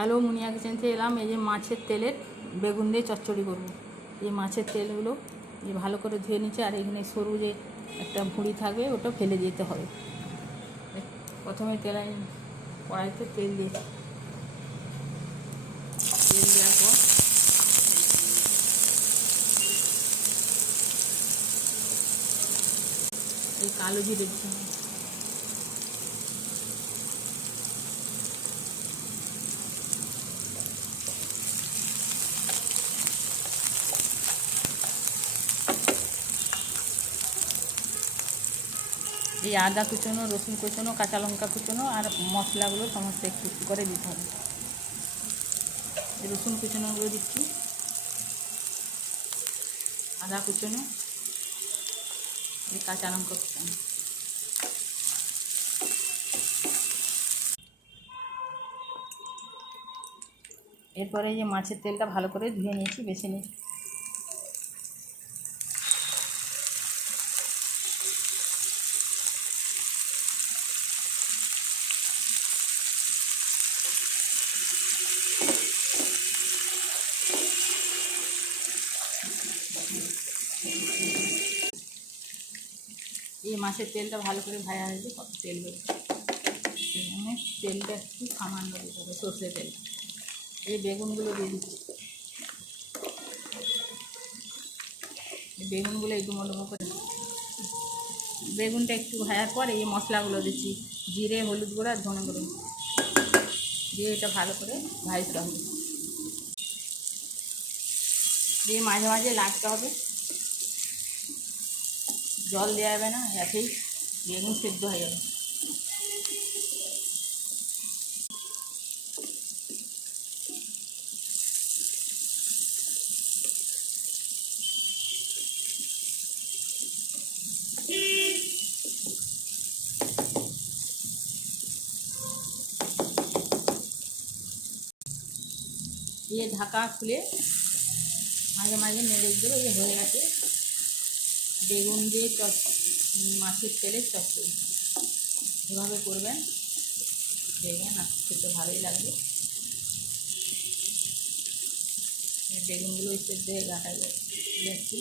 Hello, মুনিয়া kitchen থেকে এলাম। এই যে মাছের তেলের বেগুন দিয়ে চচ্চড়ি করবো। এই মাছের তেলগুলো এই ভালো করে ধুয়ে নিচ্ছে, আর এখানে সরু যে একটা ভুঁড়ি থাকবে ওটা ফেলে দিতে হবে। প্রথমে কড়াইতে তেল দিয়েছি। তেল দেওয়ার পর এই কালো জিরে দিতে হবে। এই আদা কুচনো, রসুন কুচনো, কাঁচা লঙ্কা কুচনো আর মশলাগুলো সমস্ত একটু একটু করে দিতে হবে। এই রসুন কুচনোগুলো দিচ্ছি, আদা কুচনো, এই কাঁচা লঙ্কা কুচনো। এরপরে যে মাছের তেলটা ভালো করে ধুয়ে নিয়েছি, বেছে নিয়েছি। এই মাছের তেলটা ভালো করে ভাজা হয়েছে, তেল বেরোচ্ছে। তেলটা একটু সামান্য দিতে হবে, সর্ষে তেল। এই বেগুনগুলো দিয়ে দিচ্ছি। বেগুনগুলো একটু ডুমো করে, বেগুনটা একটু ভাজার পর এই মশলাগুলো দিচ্ছি, জিরে, হলুদ গুঁড়ো আর ধনে গুঁড়ো দিয়ে এটা ভালো করে ভাজতে হবে। দিয়ে মাঝে মাঝে লাগতে হবে, জল দেওয়া যাবে না, এতেই বেগুন সেদ্ধ হয়ে যাবে। দিয়ে ঢাকা খুলে মাঝে মাঝে নেড়ে দেবো। হয়ে গেছে বেগুন দিয়ে মাছের তেলের চচ্চড়ি। এভাবে করবেন, দেখবেন না খেতে ভালোই লাগবে। বেগুনগুলো সেদ্ধ হয়ে গাঁটা যাচ্ছে।